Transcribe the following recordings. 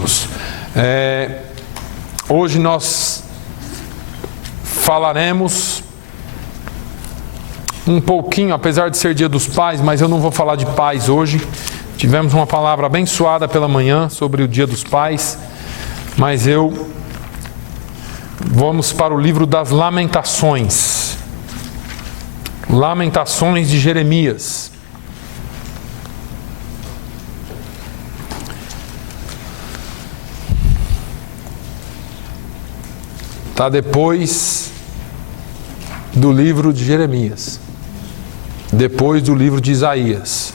Deus. Hoje nós falaremos um pouquinho, apesar de ser Dia dos Pais, mas eu não vou falar de pais hoje. Tivemos uma palavra abençoada pela manhã sobre o Dia dos Pais, mas vamos para o livro das Lamentações. Lamentações de Jeremias. Está depois do livro de Jeremias, depois do livro de Isaías,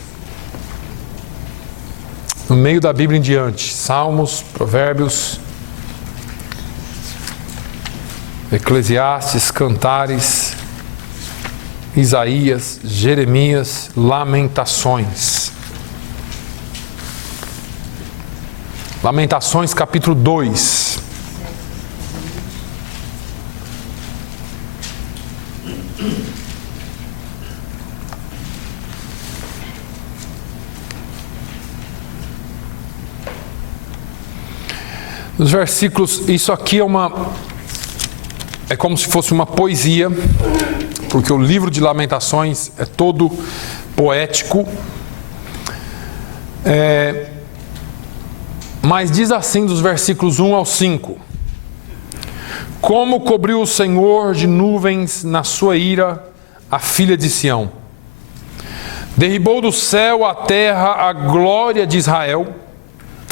no meio da Bíblia em diante, Salmos, Provérbios, Eclesiastes, Cantares, Isaías, Jeremias, Lamentações. Lamentações capítulo 2. Nos versículos, isso aqui é como se fosse uma poesia, porque o livro de Lamentações é todo poético. Mas diz assim dos versículos 1 ao 5: Como cobriu o Senhor de nuvens na sua ira a filha de Sião. Derribou do céu à terra a glória de Israel,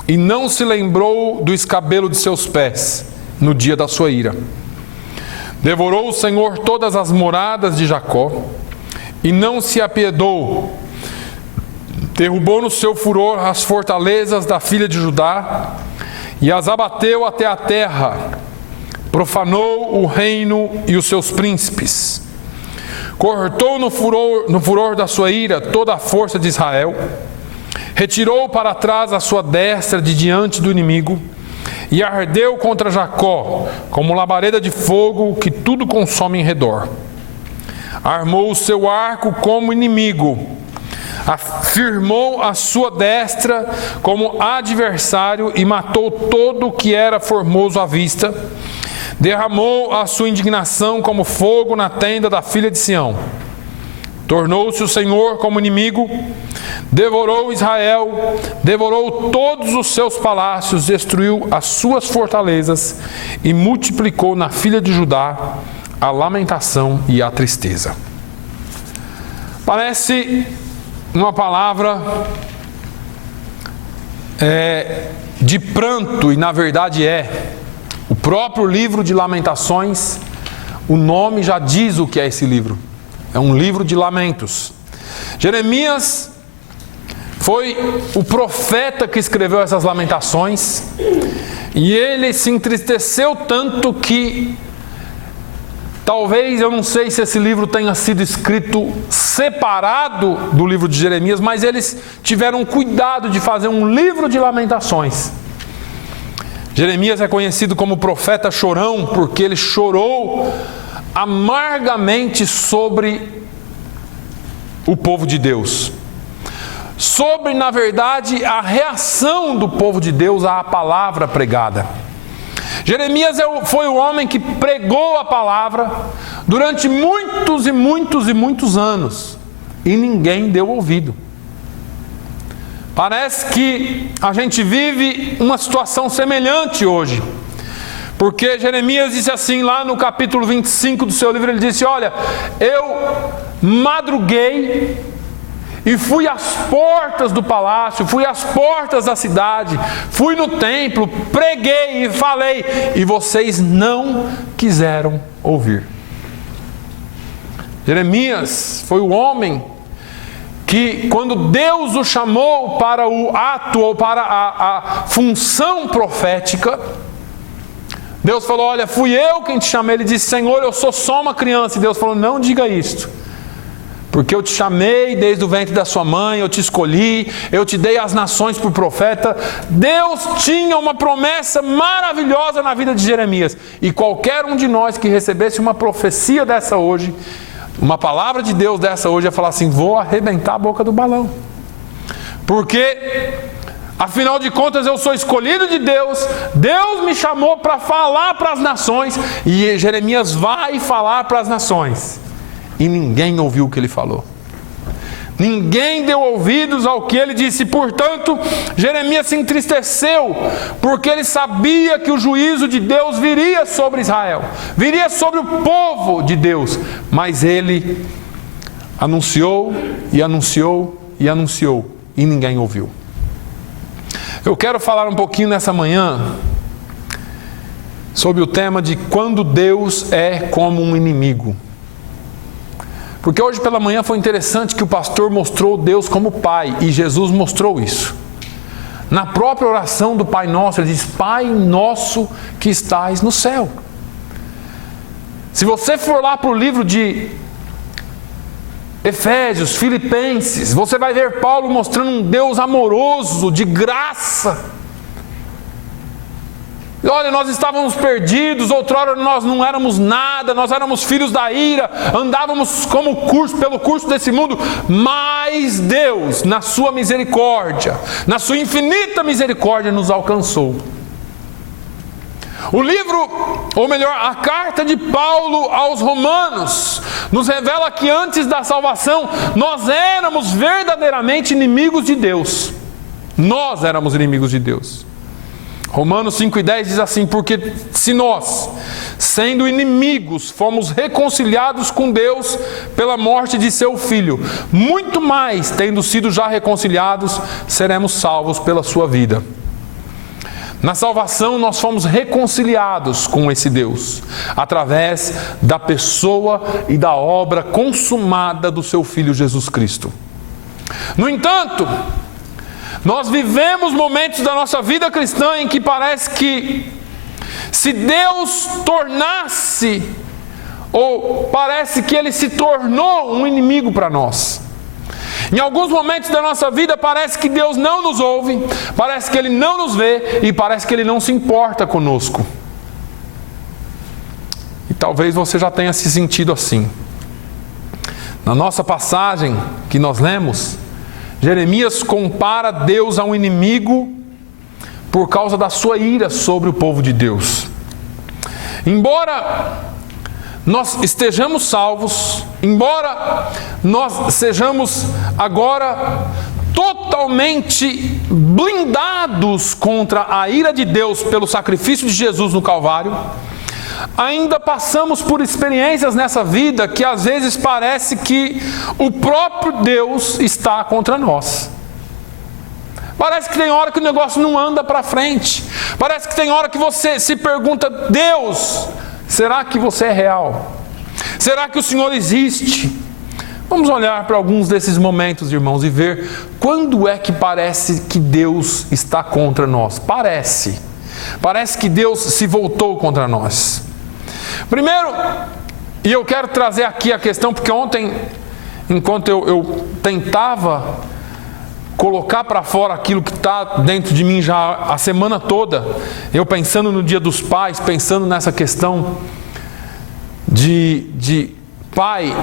e não se lembrou do escabelo de seus pés no dia da sua ira. Devorou o Senhor todas as moradas de Jacó, e não se apiedou. Derrubou no seu furor as fortalezas da filha de Judá, e as abateu até a terra. Profanou o reino e os seus príncipes. Cortou no furor da sua ira toda a força de Israel. Retirou para trás a sua destra de diante do inimigo, e ardeu contra Jacó, como labareda de fogo que tudo consome em redor. Armou o seu arco como inimigo, afirmou a sua destra como adversário e matou todo o que era formoso à vista. Derramou a sua indignação como fogo na tenda da filha de Sião. Tornou-se o Senhor como inimigo, devorou Israel, devorou todos os seus palácios, destruiu as suas fortalezas e multiplicou na filha de Judá a lamentação e a tristeza. Parece uma palavra de pranto, e na verdade o próprio livro de Lamentações, o nome já diz o que é esse livro. É um livro de lamentos. Jeremias foi o profeta que escreveu essas lamentações, e ele se entristeceu tanto que talvez, eu não sei se esse livro tenha sido escrito separado do livro de Jeremias, mas eles tiveram cuidado de fazer um livro de lamentações. Jeremias é conhecido como profeta chorão, porque ele chorou amargamente sobre o povo de Deus. Sobre, na verdade, a reação do povo de Deus à palavra pregada. Jeremias foi o homem que pregou a palavra durante muitos e muitos e muitos anos, e ninguém deu ouvido. Parece que a gente vive uma situação semelhante hoje, porque Jeremias disse assim lá no capítulo 25 do seu livro, ele disse: olha, eu madruguei e fui às portas do palácio, fui às portas da cidade, fui no templo, preguei e falei, e vocês não quiseram ouvir. Jeremias foi o homem que, quando Deus o chamou para o ato ou para a função profética, Deus falou: olha, fui eu quem te chamei. Ele disse: Senhor, eu sou só uma criança. E Deus falou: não diga isto, porque eu te chamei desde o ventre da sua mãe, eu te escolhi, eu te dei as nações por profeta. Deus tinha uma promessa maravilhosa na vida de Jeremias, e qualquer um de nós que recebesse uma profecia dessa hoje, uma palavra de Deus dessa hoje, ia falar assim: vou arrebentar a boca do balão, porque Afinal de contas, eu sou escolhido de Deus, Deus me chamou para falar para as nações, e Jeremias vai falar para as nações, e ninguém ouviu o que ele falou. Ninguém deu ouvidos ao que ele disse. Portanto, Jeremias se entristeceu, porque ele sabia que o juízo de Deus viria sobre Israel, viria sobre o povo de Deus. Mas ele anunciou e anunciou e anunciou, e ninguém ouviu. Eu quero falar um pouquinho nessa manhã sobre o tema de quando Deus é como um inimigo. Porque hoje pela manhã foi interessante que o pastor mostrou Deus como Pai, e Jesus mostrou isso. Na própria oração do Pai Nosso, ele diz: Pai Nosso que estais no céu. Se você for lá para o livro de Efésios, Filipenses, você vai ver Paulo mostrando um Deus amoroso, de graça. Olha, nós estávamos perdidos, outrora nós não éramos nada, nós éramos filhos da ira, andávamos pelo curso desse mundo, mas Deus, na sua misericórdia, na sua infinita misericórdia, nos alcançou. O livro, ou melhor, a carta de Paulo aos Romanos, nos revela que antes da salvação, nós éramos verdadeiramente inimigos de Deus. Nós éramos inimigos de Deus. Romanos 5:10 diz assim: porque se nós, sendo inimigos, fomos reconciliados com Deus pela morte de seu Filho, muito mais, tendo sido já reconciliados, seremos salvos pela sua vida. Na salvação nós fomos reconciliados com esse Deus, através da pessoa e da obra consumada do seu Filho Jesus Cristo. No entanto, nós vivemos momentos da nossa vida cristã em que parece que, se Deus tornasse, ou parece que Ele se tornou um inimigo para nós. Em alguns momentos da nossa vida parece que Deus não nos ouve, parece que Ele não nos vê e parece que Ele não se importa conosco. E talvez você já tenha se sentido assim. Na nossa passagem que nós lemos, Jeremias compara Deus a um inimigo por causa da sua ira sobre o povo de Deus. Embora nós estejamos salvos, embora nós sejamos agora totalmente blindados contra a ira de Deus pelo sacrifício de Jesus no Calvário, ainda passamos por experiências nessa vida que às vezes parece que o próprio Deus está contra nós. Parece que tem hora que o negócio não anda para frente. Parece que tem hora que você se pergunta: Deus, será que você é real? Será que o Senhor existe? Vamos olhar para alguns desses momentos, irmãos, e ver quando é que parece que Deus está contra nós. Parece que Deus se voltou contra nós. Primeiro, e eu quero trazer aqui a questão, porque ontem, enquanto eu tentava colocar para fora aquilo que está dentro de mim já a semana toda, eu pensando no Dia dos Pais, pensando nessa questão de pai.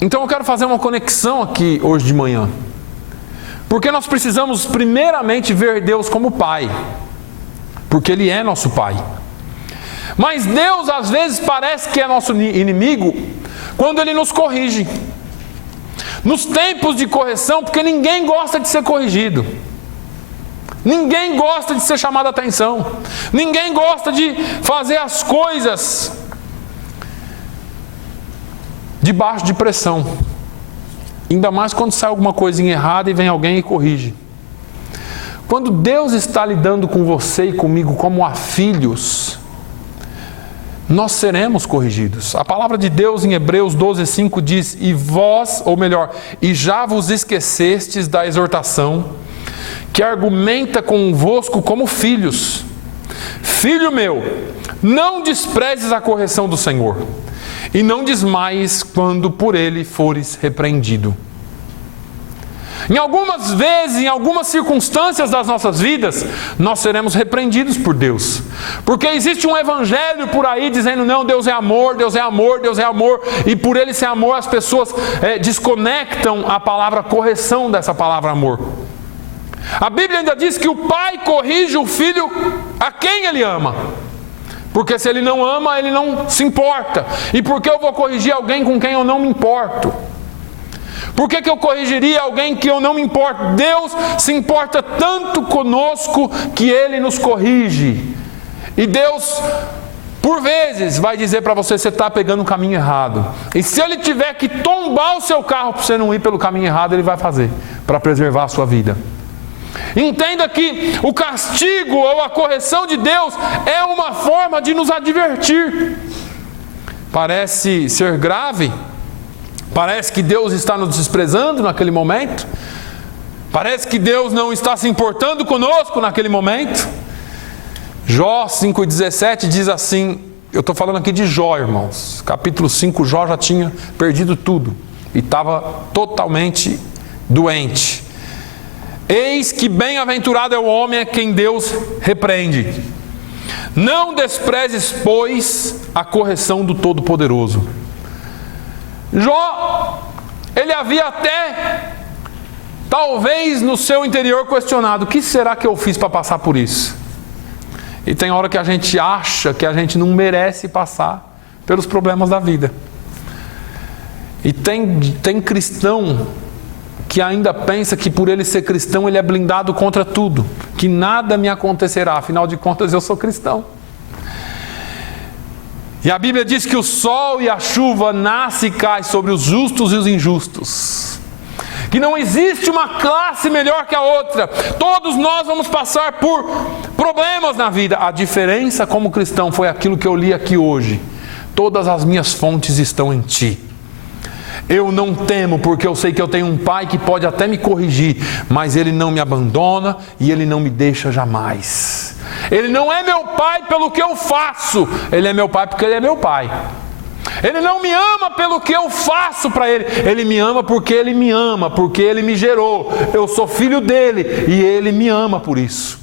Então eu quero fazer uma conexão aqui hoje de manhã, porque nós precisamos primeiramente ver Deus como Pai, porque Ele é nosso Pai. Mas Deus às vezes parece que é nosso inimigo quando Ele nos corrige. Nos tempos de correção, porque ninguém gosta de ser corrigido. Ninguém gosta de ser chamado a atenção. Ninguém gosta de fazer as coisas debaixo de pressão. Ainda mais quando sai alguma coisinha errada e vem alguém e corrige. Quando Deus está lidando com você e comigo como a filhos, nós seremos corrigidos. A palavra de Deus em Hebreus 12:5 diz: e vós, ou melhor, e já vos esquecestes da exortação, que argumenta convosco como filhos. Filho meu, não desprezes a correção do Senhor, e não desmaies quando por Ele fores repreendido. Em algumas vezes, em algumas circunstâncias das nossas vidas, nós seremos repreendidos por Deus. Porque existe um evangelho por aí dizendo: não, Deus é amor, Deus é amor, Deus é amor. E por Ele ser amor, as pessoas desconectam a palavra correção dessa palavra amor. A Bíblia ainda diz que o pai corrige o filho a quem ele ama. Porque se ele não ama, ele não se importa. E por que eu vou corrigir alguém com quem eu não me importo? Por que eu corrigiria alguém que eu não me importo? Deus se importa tanto conosco que Ele nos corrige. E Deus, por vezes, vai dizer para você, você está pegando o caminho errado. E se Ele tiver que tombar o seu carro para você não ir pelo caminho errado, Ele vai fazer, para preservar a sua vida. Entenda que o castigo ou a correção de Deus é uma forma de nos advertir. Parece ser grave, parece que Deus está nos desprezando naquele momento, parece que Deus não está se importando conosco naquele momento. Jó 5,17 diz assim, eu estou falando aqui de Jó, irmãos, capítulo 5, Jó já tinha perdido tudo e estava totalmente doente. Eis que bem-aventurado é o homem a quem Deus repreende. Não desprezes, pois, a correção do Todo-Poderoso. Jó, ele havia até, talvez no seu interior, questionado: o que será que eu fiz para passar por isso? E tem hora que a gente acha que a gente não merece passar pelos problemas da vida. E tem cristão que ainda pensa que por ele ser cristão ele é blindado contra tudo, que nada me acontecerá, afinal de contas eu sou cristão. E a Bíblia diz que o sol e a chuva nasce e cai sobre os justos e os injustos, que não existe uma classe melhor que a outra, todos nós vamos passar por problemas na vida. A diferença como cristão foi aquilo que eu li aqui hoje: todas as minhas fontes estão em Ti. Eu não temo, porque eu sei que eu tenho um pai que pode até me corrigir, mas Ele não me abandona e Ele não me deixa jamais. Ele não é meu pai pelo que eu faço, Ele é meu pai porque Ele é meu pai. Ele não me ama pelo que eu faço para Ele, Ele me ama porque Ele me ama, porque Ele me gerou. Eu sou filho dEle e Ele me ama por isso.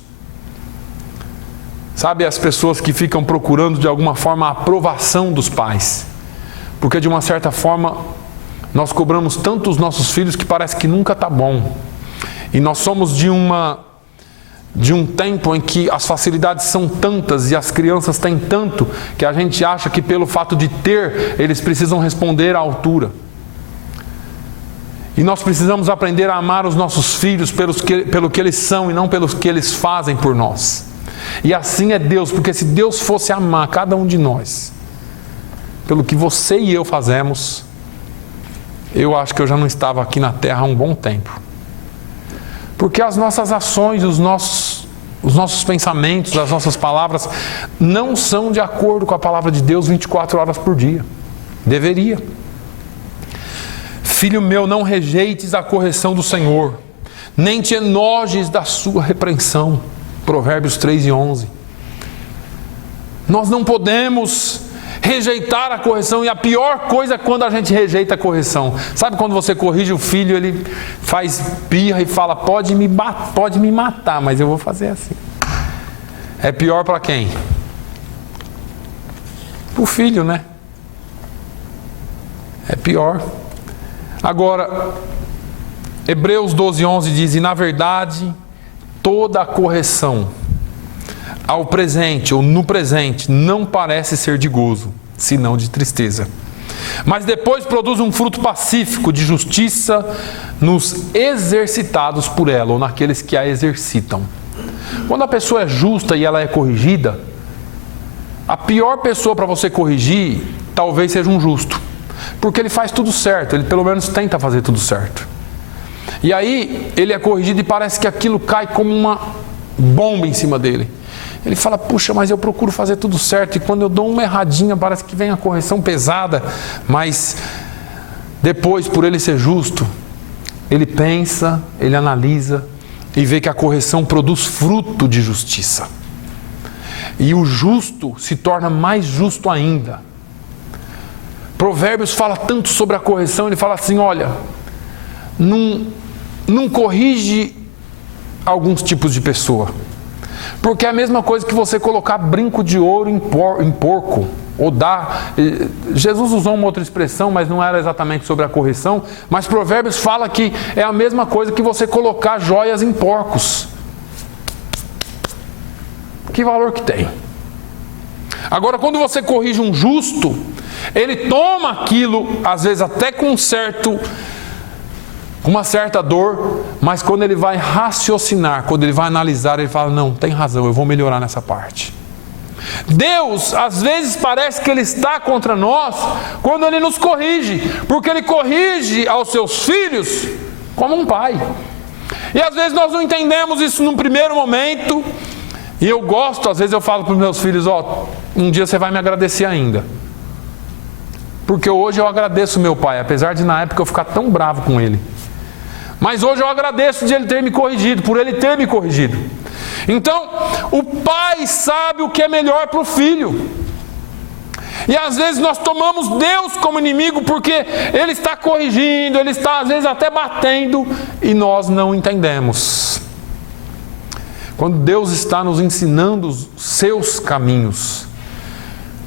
Sabe, as pessoas que ficam procurando de alguma forma a aprovação dos pais, porque de uma certa forma nós cobramos tanto os nossos filhos que parece que nunca está bom. E nós somos de um tempo em que as facilidades são tantas e as crianças têm tanto, que a gente acha que pelo fato de ter, eles precisam responder à altura. E nós precisamos aprender a amar os nossos filhos pelo que eles são e não pelo que eles fazem por nós. E assim é Deus, porque se Deus fosse amar cada um de nós pelo que você e eu fazemos, eu acho que eu já não estava aqui na terra há um bom tempo. Porque as nossas ações, os nossos pensamentos, as nossas palavras não são de acordo com a palavra de Deus 24 horas por dia. Deveria. Filho meu, não rejeites a correção do Senhor, nem te enojes da sua repreensão. Provérbios 3:11. Nós não podemos rejeitar a correção, e a pior coisa é quando a gente rejeita a correção. Sabe quando você corrige o filho, ele faz birra e fala: pode me matar, mas eu vou fazer assim. É pior para quem? Para o filho, né? É pior. Agora, Hebreus 12:11 diz: e na verdade, toda a correção ao presente ou no presente não parece ser de gozo, senão de tristeza. Mas depois produz um fruto pacífico de justiça nos exercitados por ela, ou naqueles que a exercitam. Quando a pessoa é justa e ela é corrigida, a pior pessoa para você corrigir talvez seja um justo, porque ele faz tudo certo, ele pelo menos tenta fazer tudo certo. E aí ele é corrigido e parece que aquilo cai como uma bomba em cima dele. Ele fala: puxa, mas eu procuro fazer tudo certo, e quando eu dou uma erradinha parece que vem a correção pesada. Mas depois, por ele ser justo, ele pensa, ele analisa e vê que a correção produz fruto de justiça. E o justo se torna mais justo ainda. Provérbios fala tanto sobre a correção, ele fala assim: olha, não corrige alguns tipos de pessoa, Porque é a mesma coisa que você colocar brinco de ouro em porco, ou dar. Jesus usou uma outra expressão, mas não era exatamente sobre a correção, mas Provérbios fala que é a mesma coisa que você colocar joias em porcos. Que valor que tem? Agora, quando você corrige um justo, ele toma aquilo, às vezes até com uma certa dor, mas quando ele vai raciocinar, quando ele vai analisar, ele fala, não, tem razão, eu vou melhorar nessa parte. Deus, às vezes parece que Ele está contra nós, quando Ele nos corrige, porque Ele corrige aos seus filhos como um pai. E às vezes nós não entendemos isso num primeiro momento, e eu gosto, às vezes eu falo para os meus filhos, um dia você vai me agradecer ainda. Porque hoje eu agradeço meu pai, apesar de na época eu ficar tão bravo com ele. Mas hoje eu agradeço de ele ter me corrigido, por ele ter me corrigido. Então, o pai sabe o que é melhor para o filho. E às vezes nós tomamos Deus como inimigo porque Ele está corrigindo, Ele está às vezes até batendo e nós não entendemos. Quando Deus está nos ensinando os seus caminhos.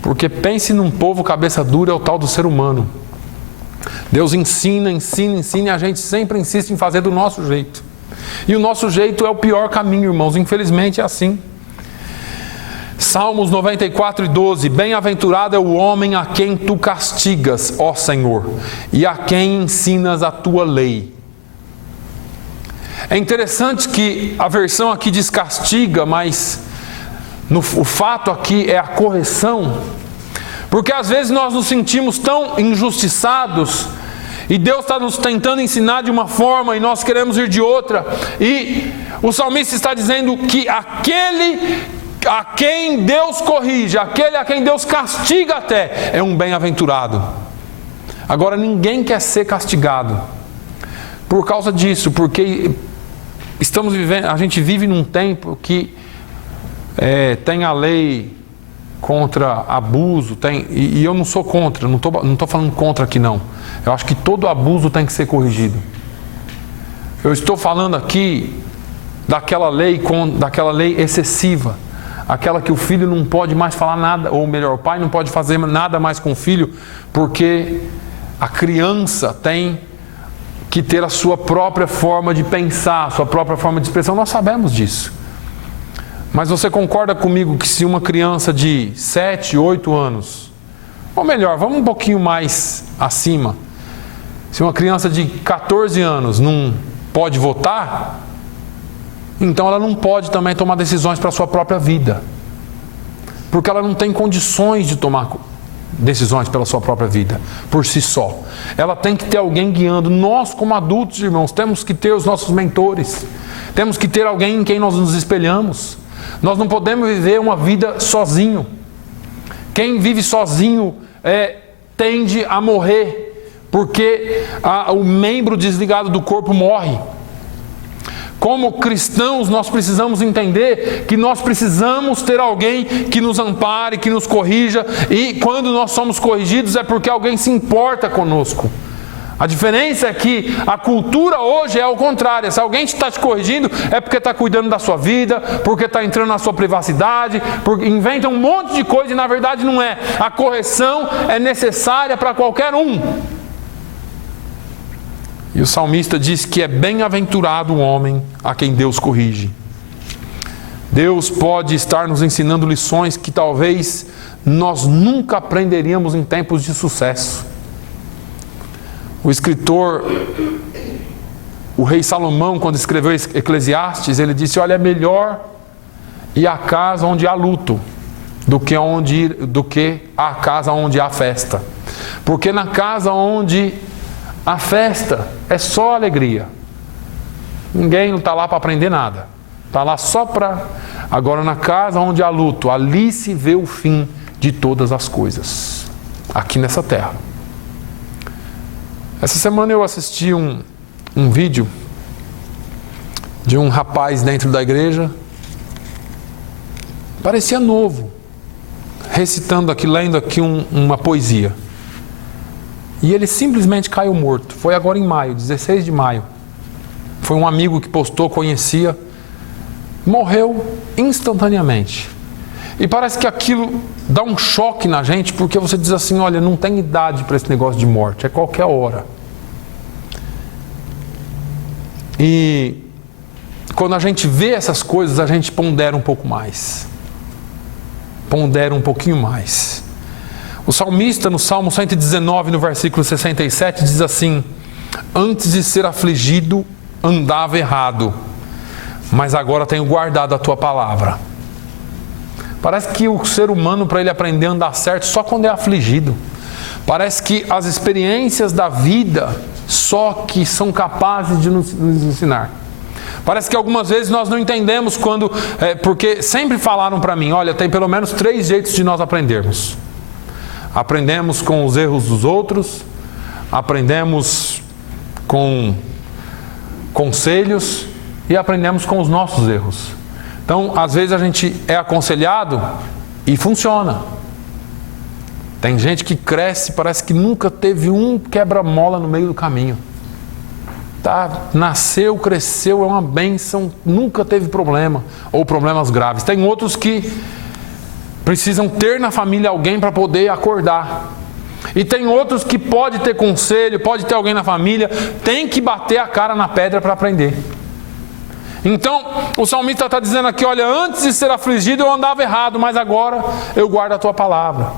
Porque pense num povo cabeça dura, é o tal do ser humano. Deus ensina e a gente sempre insiste em fazer do nosso jeito. E o nosso jeito é o pior caminho, irmãos, infelizmente é assim. Salmos 94:12, bem-aventurado é o homem a quem tu castigas, ó Senhor, e a quem ensinas a tua lei. É interessante que a versão aqui diz castiga, mas o fato aqui é a correção, porque às vezes nós nos sentimos tão injustiçados, e Deus está nos tentando ensinar de uma forma e nós queremos ir de outra. E o salmista está dizendo que aquele a quem Deus corrige, aquele a quem Deus castiga até, é um bem-aventurado. Agora ninguém quer ser castigado por causa disso, porque a gente vive num tempo que tem a lei contra abuso, e eu não sou contra, não estou falando contra aqui não. Eu acho que todo abuso tem que ser corrigido. Eu estou falando aqui daquela lei excessiva, aquela que o filho não pode mais falar nada, ou melhor, o pai não pode fazer nada mais com o filho, porque a criança tem que ter a sua própria forma de pensar, a sua própria forma de expressão. Nós sabemos disso. Mas você concorda comigo que se uma criança de 7, 8 anos, ou melhor, vamos um pouquinho mais acima, se uma criança de 14 anos não pode votar, então ela não pode também tomar decisões para a sua própria vida. Porque ela não tem condições de tomar decisões pela sua própria vida, por si só. Ela tem que ter alguém guiando. Nós, como adultos, irmãos, temos que ter os nossos mentores. Temos que ter alguém em quem nós nos espelhamos. Nós não podemos viver uma vida sozinho. Quem vive sozinho tende a morrer, porque o membro desligado do corpo morre. Como cristãos, nós precisamos entender que nós precisamos ter alguém que nos ampare, que nos corrija, e quando nós somos corrigidos é porque alguém se importa conosco. A diferença é que a cultura hoje é ao contrário. Se alguém está te corrigindo, é porque está cuidando da sua vida, porque está entrando na sua privacidade, porque inventa um monte de coisa e na verdade não é. A correção é necessária para qualquer um. E o salmista diz que é bem-aventurado o homem a quem Deus corrige. Deus pode estar nos ensinando lições que talvez nós nunca aprenderíamos em tempos de sucesso. O escritor, o rei Salomão, quando escreveu Eclesiastes, ele disse, olha, é melhor ir à casa onde há luto do que a casa onde há festa. Porque na casa onde há festa é só alegria. Ninguém não está lá para aprender nada. Está lá só para... Agora na casa onde há luto, ali se vê o fim de todas as coisas. Aqui nessa terra. Essa semana eu assisti um vídeo de um rapaz dentro da igreja, parecia novo, recitando aqui, lendo aqui uma poesia. E ele simplesmente caiu morto. Foi agora em maio, 16 de maio. Foi um amigo que postou, conhecia. morreu instantaneamente. E parece que aquilo dá um choque na gente, porque você diz assim, olha, não tem idade para esse negócio de morte, é qualquer hora. E quando a gente vê essas coisas, a gente pondera um pouco mais. Pondera um pouquinho mais. O salmista, no Salmo 119, no versículo 67, diz assim: antes de ser afligido, andava errado, mas agora tenho guardado a tua palavra. Parece que o ser humano, para ele aprender a andar certo, só quando é afligido. Parece que as experiências da vida só que são capazes de nos ensinar. Parece que algumas vezes nós não entendemos quando... porque sempre falaram para mim, olha, tem pelo menos 3 jeitos de nós aprendermos. Aprendemos com os erros dos outros, aprendemos com conselhos e aprendemos com os nossos erros. Então, às vezes a gente é aconselhado e funciona. Tem gente que cresce, parece que nunca teve um quebra-mola no meio do caminho. Nasceu, cresceu, é uma bênção, nunca teve problema ou problemas graves. Tem outros que precisam ter na família alguém para poder acordar. E tem outros que pode ter conselho, pode ter alguém na família, tem que bater a cara na pedra para aprender. Então, o salmista está dizendo aqui, olha, antes de ser afligido eu andava errado, mas agora eu guardo a tua palavra.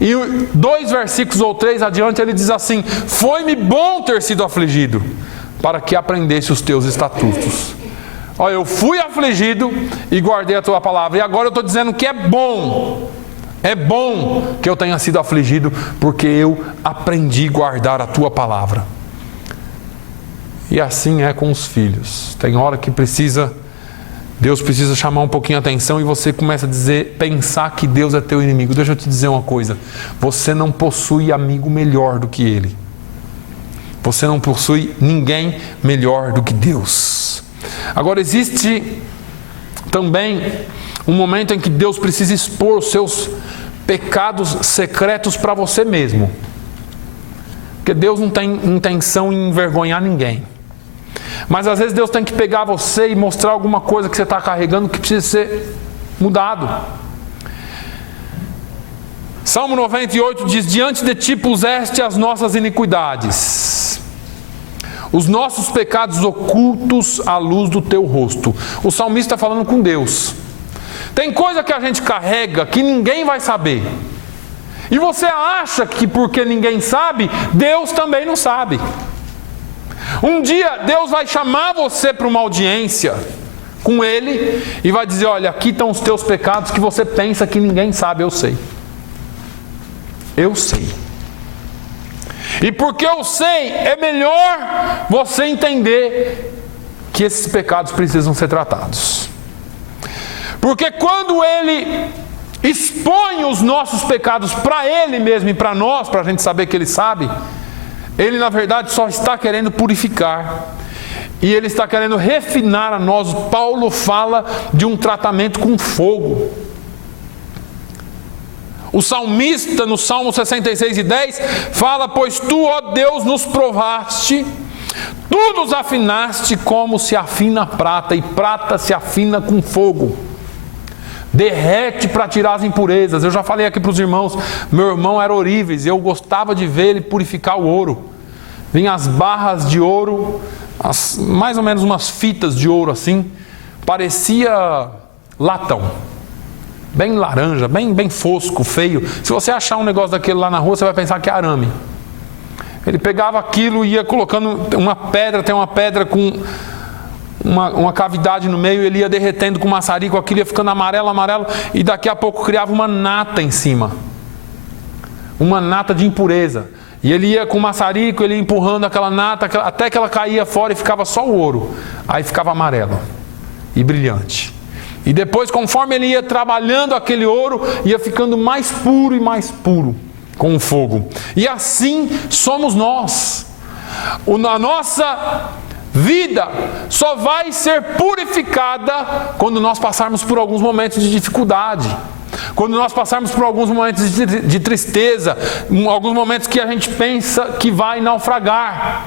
E 2 versículos ou 3 adiante ele diz assim: foi-me bom ter sido afligido, para que aprendesse os teus estatutos. Olha, eu fui afligido e guardei a tua palavra, e agora eu estou dizendo que é bom que eu tenha sido afligido, porque eu aprendi a guardar a tua palavra. E assim é com os filhos. Tem hora que Deus precisa chamar um pouquinho a atenção e você começa a pensar que Deus é teu inimigo. Deixa eu te dizer uma coisa, você não possui amigo melhor do que Ele. Você não possui ninguém melhor do que Deus. Agora, existe também um momento em que Deus precisa expor os seus pecados secretos para você mesmo. Porque Deus não tem intenção em envergonhar ninguém. Mas às vezes Deus tem que pegar você e mostrar alguma coisa que você está carregando que precisa ser mudado. Salmo 98 diz: diante de ti puseste as nossas iniquidades, os nossos pecados ocultos à luz do teu rosto. O salmista está falando com Deus. Tem coisa que a gente carrega que ninguém vai saber. E você acha que porque ninguém sabe, Deus também não sabe. Um dia Deus vai chamar você para uma audiência com Ele e vai dizer: olha, aqui estão os teus pecados que você pensa que ninguém sabe, eu sei. Eu sei. E porque eu sei, é melhor você entender que esses pecados precisam ser tratados. Porque quando Ele expõe os nossos pecados para Ele mesmo e para nós, para a gente saber que Ele sabe, Ele na verdade só está querendo purificar. E Ele está querendo refinar a nós. Paulo fala de um tratamento com fogo. O salmista no Salmo 66:10 fala: pois tu, ó Deus, nos provaste, tu nos afinaste como se afina a prata, e prata se afina com fogo. Derrete para tirar as impurezas. Eu já falei aqui para os irmãos, meu irmão era ourives, eu gostava de ver ele purificar o ouro. Vinha as barras de ouro, mais ou menos umas fitas de ouro assim, parecia latão, bem laranja, bem fosco, feio. Se você achar um negócio daquele lá na rua, você vai pensar que é arame. Ele pegava aquilo e ia colocando uma pedra, tem uma pedra com uma cavidade no meio, ele ia derretendo com maçarico, aquilo ia ficando amarelo, e daqui a pouco criava uma nata em cima, uma nata de impureza, e ele ia com maçarico, ele ia empurrando aquela nata, até que ela caía fora e ficava só o ouro, aí ficava amarelo e brilhante, e depois, conforme ele ia trabalhando aquele ouro, ia ficando mais puro e mais puro com o fogo. E assim somos nós. A nossa vida só vai ser purificada quando nós passarmos por alguns momentos de dificuldade, quando nós passarmos por alguns momentos de tristeza, alguns momentos que a gente pensa que vai naufragar.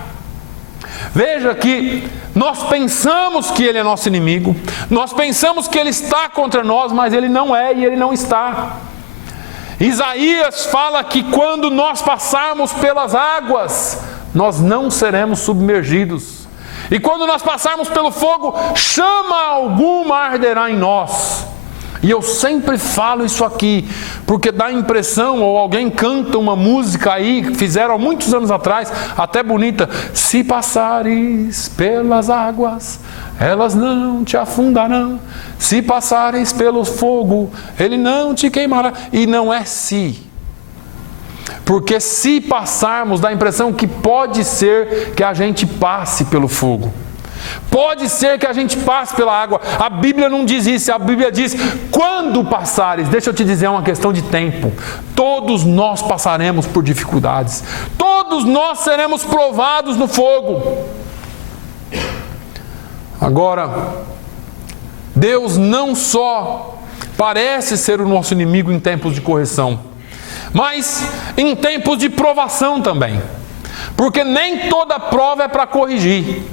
Veja que nós pensamos que ele é nosso inimigo, nós pensamos que ele está contra nós, mas ele não é e ele não está. Isaías fala que quando nós passarmos pelas águas, nós não seremos submergidos. E quando nós passarmos pelo fogo, chama alguma arderá em nós. E eu sempre falo isso aqui, porque dá a impressão, ou alguém canta uma música aí, que fizeram há muitos anos atrás, até bonita: se passares pelas águas, elas não te afundarão. Se passares pelo fogo, ele não te queimará. E não é se. Porque se passarmos, dá a impressão que pode ser que a gente passe pelo fogo. Pode ser que a gente passe pela água. A Bíblia não diz isso. A Bíblia diz: quando passares. Deixa eu te dizer, é uma questão de tempo. Todos nós passaremos por dificuldades. Todos nós seremos provados no fogo. Agora, Deus não só parece ser o nosso inimigo em tempos de correção, mas em tempos de provação também. Porque nem toda prova é para corrigir.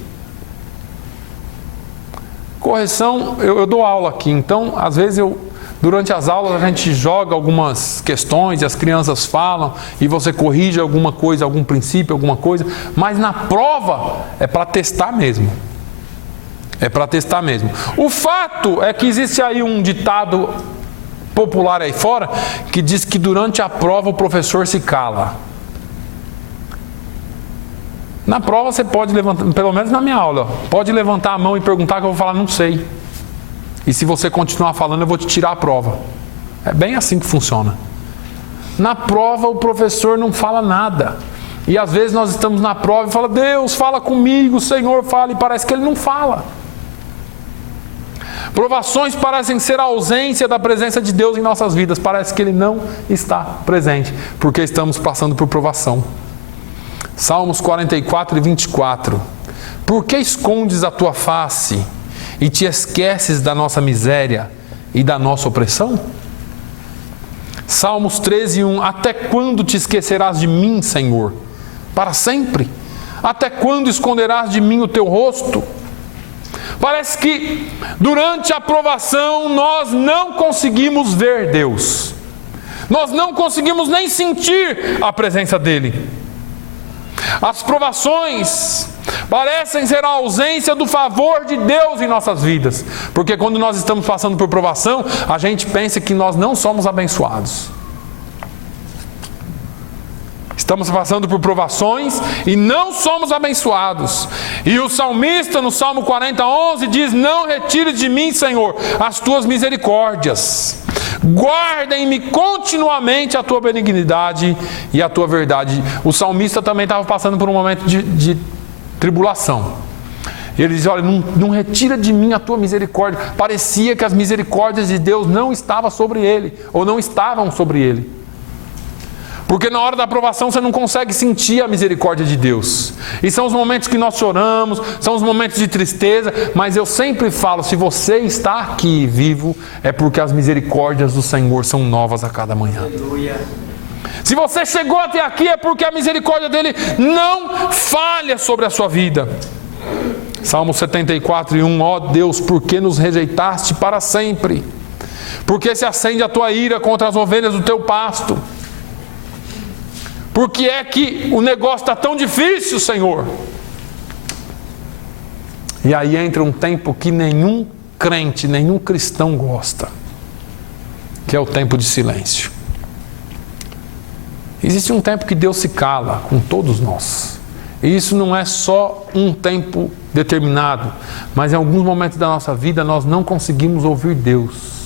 Correção, eu dou aula aqui, então às vezes durante as aulas a gente joga algumas questões e as crianças falam e você corrige alguma coisa, algum princípio, alguma coisa, mas na prova é para testar mesmo. É para testar mesmo. O fato é que existe aí um ditado popular aí fora que diz que durante a prova o professor se cala. Na prova você pode levantar, pelo menos na minha aula, pode levantar a mão e perguntar que eu vou falar não sei. E se você continuar falando eu vou te tirar a prova. É bem assim que funciona. Na prova o professor não fala nada. E às vezes nós estamos na prova e fala: Deus, fala comigo, Senhor, fala, e parece que Ele não fala. Provações parecem ser a ausência da presença de Deus em nossas vidas. Parece que Ele não está presente, porque estamos passando por provação. Salmos 44 e 24. Por que escondes a tua face e te esqueces da nossa miséria e da nossa opressão? Salmos 13 e 1. Até quando te esquecerás de mim, Senhor? Para sempre? Até quando esconderás de mim o teu rosto? Parece que durante a provação nós não conseguimos ver Deus. Nós não conseguimos nem sentir a presença dEle. As provações parecem ser a ausência do favor de Deus em nossas vidas. Porque quando nós estamos passando por provação, a gente pensa que nós não somos abençoados. Estamos passando por provações e não somos abençoados. E o salmista no Salmo 40:11 diz: não retires de mim, Senhor, as tuas misericórdias. Guarda em mim continuamente a tua benignidade e a tua verdade. O salmista também estava passando por um momento de tribulação. Ele diz: olha, não retira de mim a tua misericórdia. Parecia que as misericórdias de Deus não estavam sobre ele, ou não estavam sobre ele. Porque na hora da aprovação você não consegue sentir a misericórdia de Deus. E são os momentos que nós choramos, são os momentos de tristeza, mas eu sempre falo, se você está aqui vivo, é porque as misericórdias do Senhor são novas a cada manhã. Aleluia. Se você chegou até aqui, é porque a misericórdia dele não falha sobre a sua vida. Salmo 74:1. Ó Deus, por que nos rejeitaste para sempre? Por que se acende a tua ira contra as ovelhas do teu pasto? Por que é que o negócio está tão difícil, Senhor? E aí entra um tempo que nenhum crente, nenhum cristão gosta, que é o tempo de silêncio. Existe um tempo que Deus se cala com todos nós. E isso não é só um tempo determinado, mas em alguns momentos da nossa vida nós não conseguimos ouvir Deus.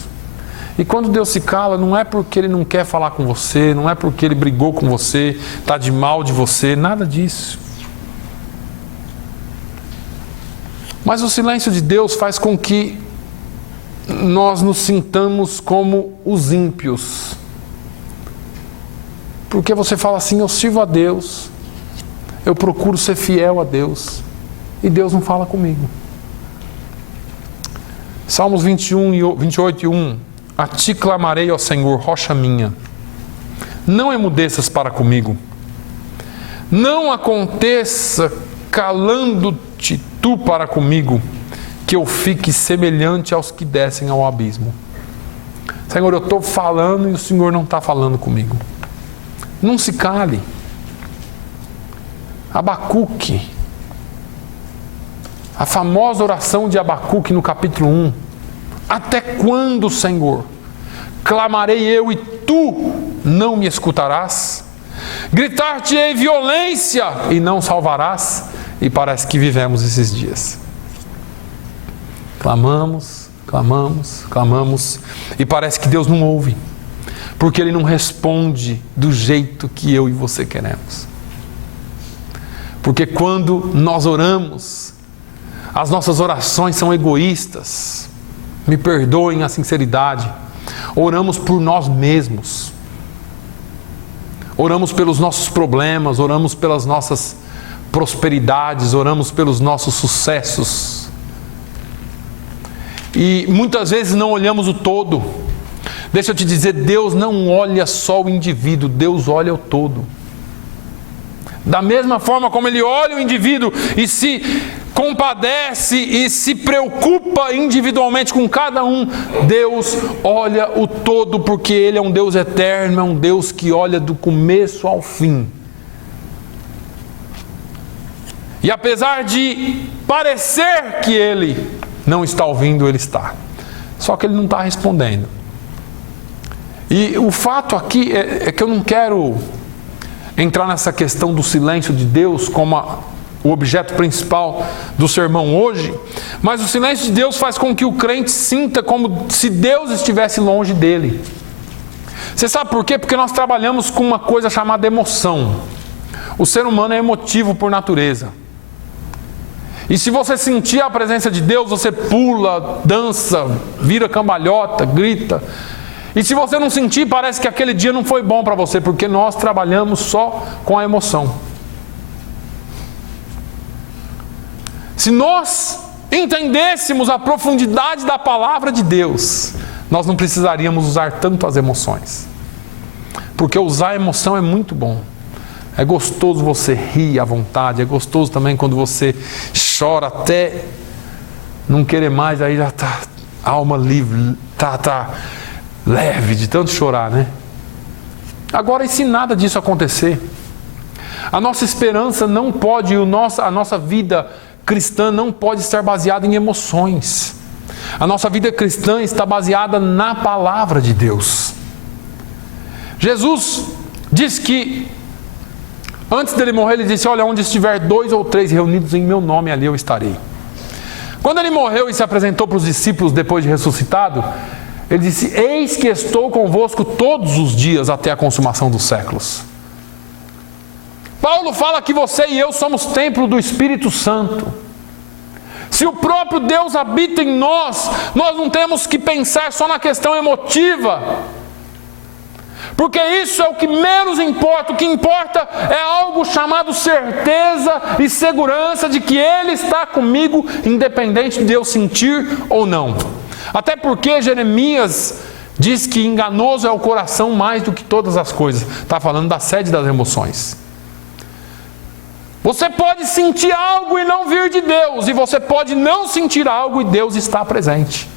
E quando Deus se cala, não é porque Ele não quer falar com você, não é porque Ele brigou com você, está de mal de você, nada disso. Mas o silêncio de Deus faz com que nós nos sintamos como os ímpios. Porque você fala assim: eu sirvo a Deus, eu procuro ser fiel a Deus, e Deus não fala comigo. Salmos 28:1. A ti clamarei, ó Senhor, rocha minha. Não emudeças para comigo. Não aconteça calando-te tu para comigo, que eu fique semelhante aos que descem ao abismo. Senhor, eu estou falando e o Senhor não está falando comigo. Não se cale. Abacuque, a famosa oração de Abacuque no capítulo 1. Até quando, Senhor, clamarei eu e tu não me escutarás? Gritar-te-ei violência e não salvarás? E parece que vivemos esses dias. Clamamos, clamamos, clamamos, e parece que Deus não ouve, porque Ele não responde do jeito que eu e você queremos. Porque quando nós oramos, as nossas orações são egoístas. Me perdoem a sinceridade. Oramos por nós mesmos. Oramos pelos nossos problemas, oramos pelas nossas prosperidades, oramos pelos nossos sucessos. E muitas vezes não olhamos o todo. Deixa eu te dizer, Deus não olha só o indivíduo, Deus olha o todo. Da mesma forma como Ele olha o indivíduo e se compadece e se preocupa individualmente com cada um, Deus olha o todo, porque Ele é um Deus eterno, é um Deus que olha do começo ao fim. E apesar de parecer que Ele não está ouvindo, Ele está. Só que Ele não está respondendo. E o fato aqui é que eu não quero entrar nessa questão do silêncio de Deus como o objeto principal do sermão hoje, mas o silêncio de Deus faz com que o crente sinta como se Deus estivesse longe dele. Você sabe por quê? Porque nós trabalhamos com uma coisa chamada emoção. O ser humano é emotivo por natureza. E se você sentir a presença de Deus, você pula, dança, vira cambalhota, grita. E se você não sentir, parece que aquele dia não foi bom para você, porque nós trabalhamos só com a emoção. Se nós entendêssemos a profundidade da palavra de Deus, nós não precisaríamos usar tanto as emoções. Porque usar a emoção é muito bom. É gostoso você rir à vontade, é gostoso também quando você chora até não querer mais, aí já está alma livre, tá leve de tanto chorar, né? Agora, e se nada disso acontecer? A nossa esperança não pode, a nossa vida cristã não pode estar baseada em emoções. A nossa vida cristã está baseada na palavra de Deus. Jesus diz que, antes dele morrer, ele disse: olha, onde estiver 2 ou 3 reunidos em meu nome, ali eu estarei. Quando ele morreu e se apresentou para os discípulos depois de ressuscitado, ele disse: eis que estou convosco todos os dias até a consumação dos séculos. Paulo fala que você e eu somos templo do Espírito Santo. Se o próprio Deus habita em nós, nós não temos que pensar só na questão emotiva, porque isso é o que menos importa. O que importa é algo chamado certeza e segurança de que Ele está comigo, independente de eu sentir ou não. Até porque Jeremias diz que enganoso é o coração mais do que todas as coisas. Está falando da sede das emoções. Você pode sentir algo e não vir de Deus, e você pode não sentir algo e Deus está presente.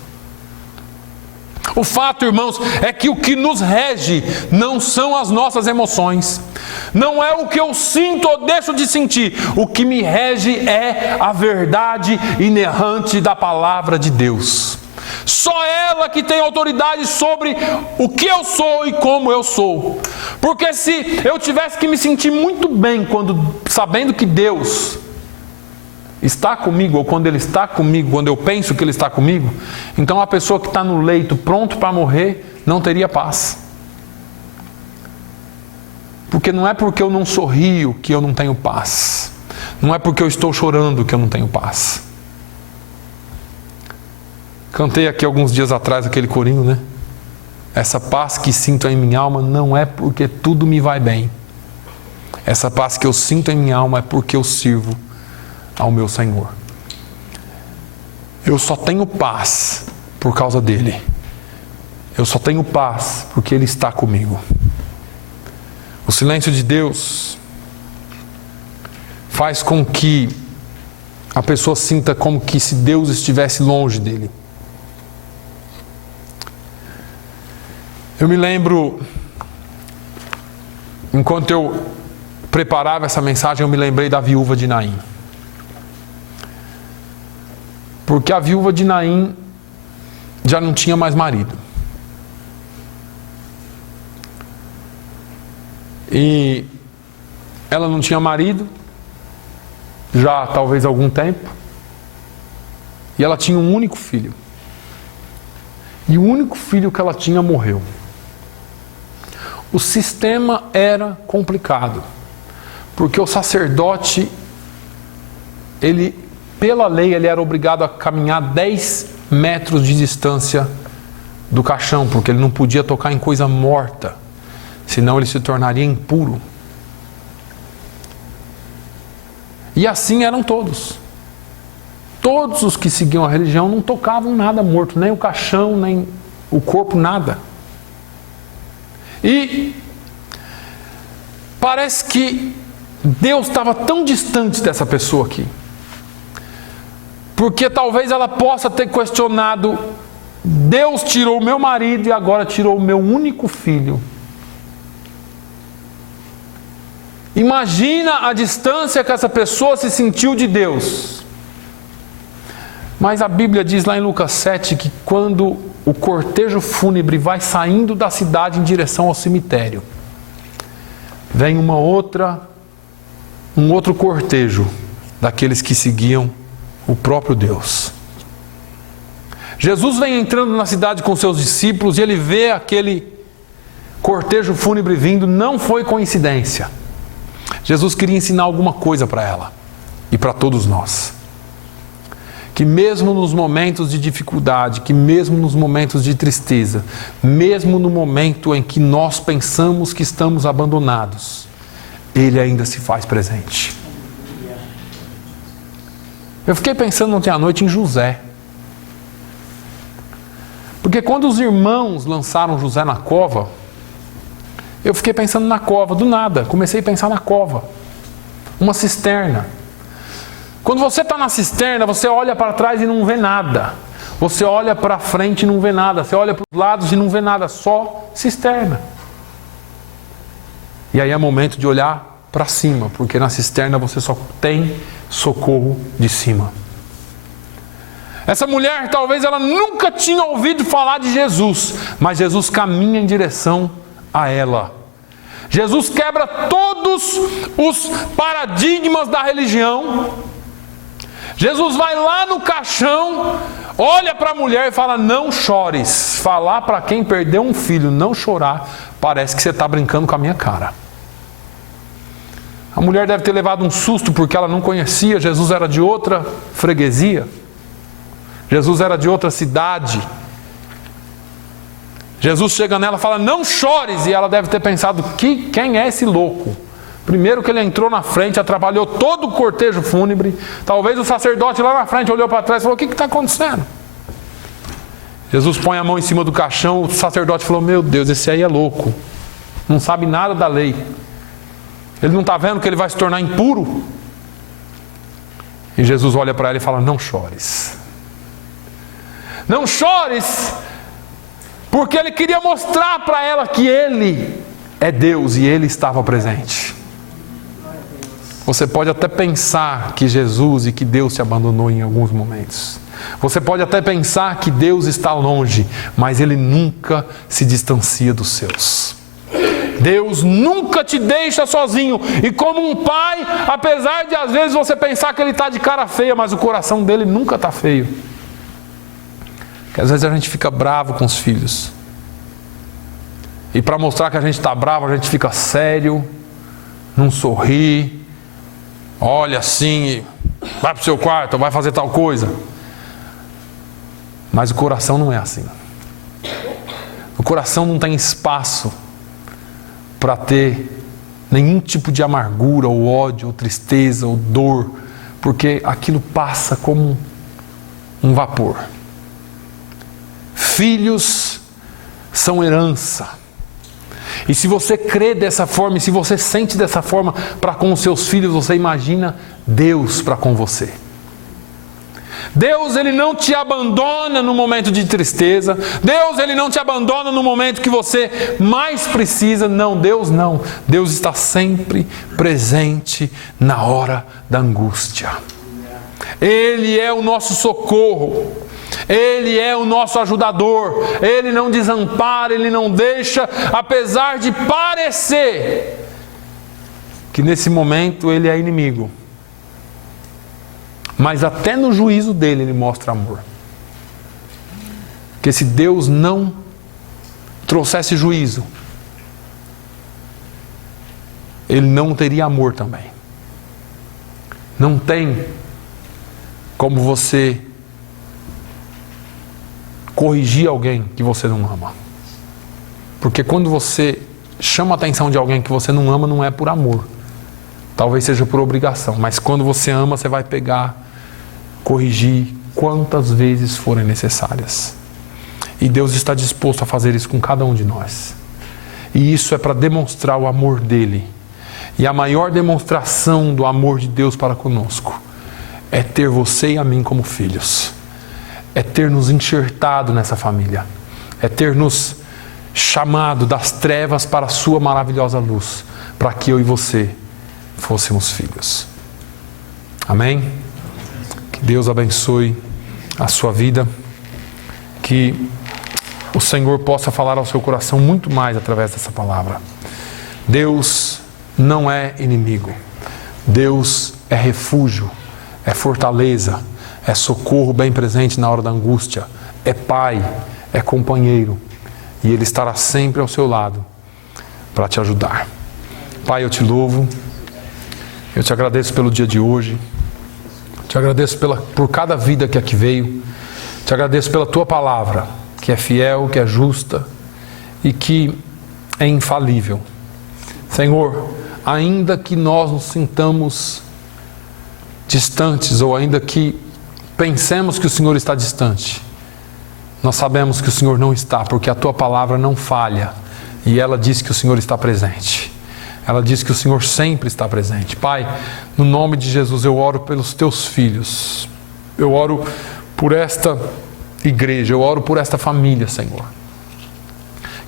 O fato, irmãos, é que o que nos rege não são as nossas emoções, não é o que eu sinto ou deixo de sentir. O que me rege é a verdade inerrante da palavra de Deus. Só ela que tem autoridade sobre o que eu sou e como eu sou. Porque se eu tivesse que me sentir muito bem sabendo que Deus está comigo, ou quando Ele está comigo, quando eu penso que Ele está comigo, então a pessoa que está no leito pronto para morrer não teria paz. Porque não é porque eu não sorrio que eu não tenho paz. Não é porque eu estou chorando que eu não tenho paz. Cantei aqui alguns dias atrás aquele corinho, né? Essa paz que sinto em minha alma não é porque tudo me vai bem. Essa paz que eu sinto em minha alma é porque eu sirvo ao meu Senhor. Eu só tenho paz por causa dEle. Eu só tenho paz porque Ele está comigo. O silêncio de Deus faz com que a pessoa sinta como que se Deus estivesse longe dele. Eu me lembro, enquanto eu preparava essa mensagem, eu me lembrei da viúva de Naim. Porque a viúva de Naim já não tinha mais marido. E ela não tinha marido, já talvez há algum tempo. E ela tinha um único filho. E o único filho que ela tinha morreu. O sistema era complicado, porque o sacerdote, ele, pela lei, ele era obrigado a caminhar 10 metros de distância do caixão, porque ele não podia tocar em coisa morta, senão ele se tornaria impuro. E assim eram todos. Todos os que seguiam a religião não tocavam nada morto, nem o caixão, nem o corpo, nada. E parece que Deus estava tão distante dessa pessoa aqui, porque talvez ela possa ter questionado: Deus tirou o meu marido e agora tirou o meu único filho. Imagina a distância que essa pessoa se sentiu de Deus. Mas a Bíblia diz lá em Lucas 7 que quando o cortejo fúnebre vai saindo da cidade em direção ao cemitério, vem um outro cortejo daqueles que seguiam o próprio Deus. Jesus vem entrando na cidade com seus discípulos e ele vê aquele cortejo fúnebre vindo. Não foi coincidência. Jesus queria ensinar alguma coisa para ela e para todos nós. Que mesmo nos momentos de dificuldade, que mesmo nos momentos de tristeza, mesmo no momento em que nós pensamos que estamos abandonados, Ele ainda se faz presente. Eu fiquei pensando ontem à noite em José. Porque quando os irmãos lançaram José na cova, eu fiquei pensando na cova, do nada, comecei a pensar na cova. Uma cisterna. Quando você está na cisterna, você olha para trás e não vê nada. Você olha para frente e não vê nada. Você olha para os lados e não vê nada, só cisterna. E aí é momento de olhar para cima, porque na cisterna você só tem socorro de cima. Essa mulher, talvez ela nunca tinha ouvido falar de Jesus, mas Jesus caminha em direção a ela. Jesus quebra todos os paradigmas da religião. Jesus vai lá no caixão, olha para a mulher e fala: não chores. Falar para quem perdeu um filho não chorar, parece que você está brincando com a minha cara. A mulher deve ter levado um susto, porque ela não conhecia. Jesus era de outra freguesia. Jesus era de outra cidade. Jesus chega nela e fala: não chores. E ela deve ter pensado: quem é esse louco? Primeiro que ele entrou na frente, atrapalhou todo o cortejo fúnebre. Talvez o sacerdote lá na frente olhou para trás e falou: o que está acontecendo? Jesus põe a mão em cima do caixão. O sacerdote falou: meu Deus, esse aí é louco. Não sabe nada da lei. Ele não está vendo que ele vai se tornar impuro? E Jesus olha para ela e fala: não chores. Não chores, porque ele queria mostrar para ela que ele é Deus e ele estava presente. Você pode até pensar que Jesus e que Deus te abandonou em alguns momentos. Você pode até pensar que Deus está longe, mas Ele nunca se distancia dos seus. Deus nunca te deixa sozinho. E como um pai, apesar de às vezes você pensar que Ele está de cara feia, mas o coração dele nunca está feio. Porque às vezes a gente fica bravo com os filhos. E para mostrar que a gente está bravo, a gente fica sério, não sorri, olha assim, vai para o seu quarto, vai fazer tal coisa. Mas o coração não é assim. O coração não tem espaço para ter nenhum tipo de amargura, ou ódio, ou tristeza, ou dor, porque aquilo passa como um vapor. Filhos são herança. E se você crê dessa forma, e se você sente dessa forma para com os seus filhos, você imagina Deus para com você. Deus, Ele não te abandona no momento de tristeza. Deus, Ele não te abandona no momento que você mais precisa. Não, Deus não. Deus está sempre presente na hora da angústia. Ele é o nosso socorro. Ele é o nosso ajudador. Ele não desampara, Ele não deixa, apesar de parecer que nesse momento Ele é inimigo. Mas até no juízo dele Ele mostra amor. Porque se Deus não trouxesse juízo, Ele não teria amor também. Não tem como você corrigir alguém que você não ama. Porque quando você chama a atenção de alguém que você não ama, não é por amor. Talvez seja por obrigação. Mas quando você ama, você vai pegar, corrigir quantas vezes forem necessárias. E Deus está disposto a fazer isso com cada um de nós. E isso é para demonstrar o amor dEle. E a maior demonstração do amor de Deus para conosco é ter você e a mim como filhos. É ter nos enxertado nessa família. É ter nos chamado das trevas para a sua maravilhosa luz. Para que eu e você fôssemos filhos. Amém? Que Deus abençoe a sua vida. Que o Senhor possa falar ao seu coração muito mais através dessa palavra. Deus não é inimigo. Deus é refúgio, é fortaleza, é socorro bem presente na hora da angústia, é pai, é companheiro, e Ele estará sempre ao seu lado para te ajudar. Pai, eu te louvo, eu te agradeço pelo dia de hoje, te agradeço por cada vida que aqui veio, te agradeço pela Tua palavra, que é fiel, que é justa e que é infalível. Senhor, ainda que nós nos sintamos distantes, ou ainda que pensemos que o Senhor está distante, nós sabemos que o Senhor não está, porque a Tua palavra não falha, e ela diz que o Senhor está presente. Ela diz que o Senhor sempre está presente. Pai, no nome de Jesus, eu oro pelos Teus filhos, eu oro por esta igreja, eu oro por esta família, Senhor.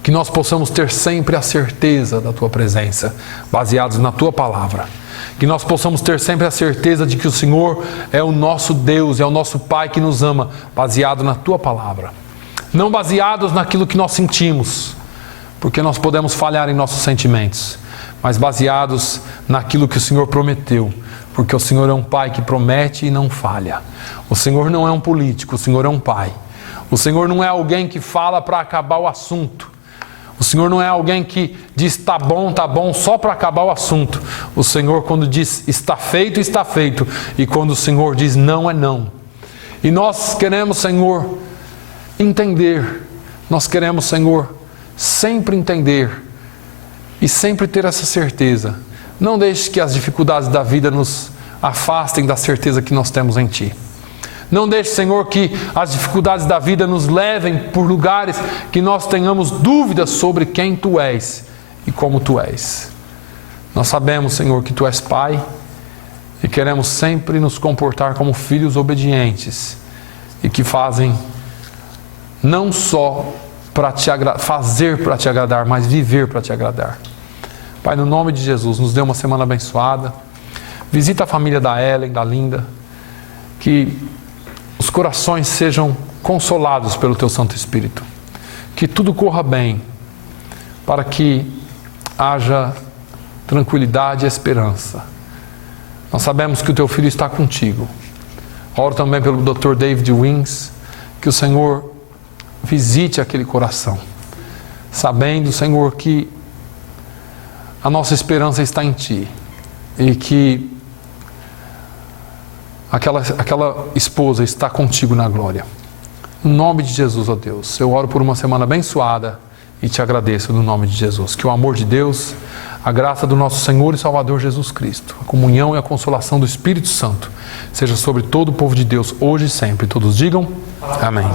Que nós possamos ter sempre a certeza da Tua presença, baseados na Tua palavra. Que nós possamos ter sempre a certeza de que o Senhor é o nosso Deus, é o nosso Pai que nos ama, baseado na Tua palavra. Não baseados naquilo que nós sentimos, porque nós podemos falhar em nossos sentimentos, mas baseados naquilo que o Senhor prometeu, porque o Senhor é um Pai que promete e não falha. O Senhor não é um político, o Senhor é um Pai. O Senhor não é alguém que fala para acabar o assunto. O Senhor não é alguém que diz tá bom, só para acabar o assunto. O Senhor, quando diz está feito, está feito. E quando o Senhor diz não, é não. E nós queremos, Senhor, entender. Nós queremos, Senhor, sempre entender e sempre ter essa certeza. Não deixe que as dificuldades da vida nos afastem da certeza que nós temos em Ti. Não deixe, Senhor, que as dificuldades da vida nos levem por lugares que nós tenhamos dúvidas sobre quem Tu és e como Tu és. Nós sabemos, Senhor, que Tu és Pai e queremos sempre nos comportar como filhos obedientes e que fazem não só para fazer para Te agradar, mas viver para Te agradar. Pai, no nome de Jesus, nos dê uma semana abençoada. Visita a família da Ellen, da Linda, que os corações sejam consolados pelo Teu Santo Espírito. Que tudo corra bem, para que haja tranquilidade e esperança. Nós sabemos que o Teu Filho está contigo. Oro também pelo Dr. David Wings, que o Senhor visite aquele coração, sabendo, Senhor, que a nossa esperança está em Ti e que aquela esposa está contigo na glória. No nome de Jesus, ó Deus, eu oro por uma semana abençoada e Te agradeço no nome de Jesus. Que o amor de Deus, a graça do nosso Senhor e Salvador Jesus Cristo, a comunhão e a consolação do Espírito Santo seja sobre todo o povo de Deus, hoje e sempre. Todos digam amém.